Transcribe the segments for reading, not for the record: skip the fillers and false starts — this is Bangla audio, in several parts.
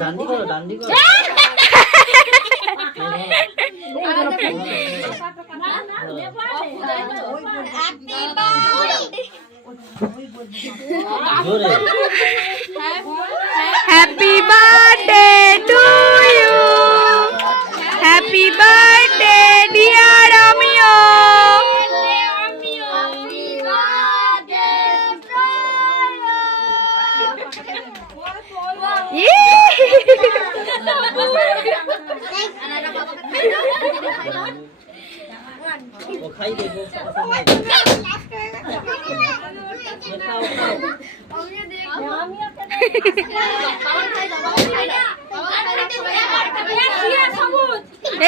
ডান্ডি করো ডান্ডি করো জোরে happy birthday to you happy birthday dear আমিও ও খাই দেবো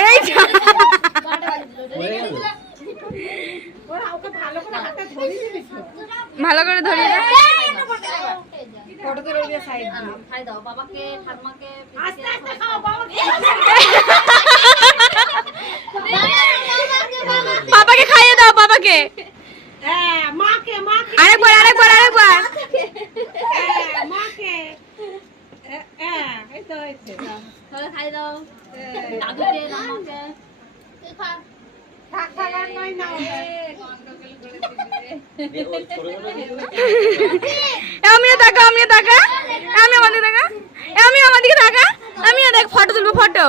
এই ভালো করে ধরি না বাবাকে খাইয়ে দাও বাবাকে আরেকবার আরেকবার আরেকবার আমিও তাকা আমিও তাকা আমি আমাদের তাকা আমিও আমাদিকে তাকা আমিও দেখ ফটো তুলবো ফটো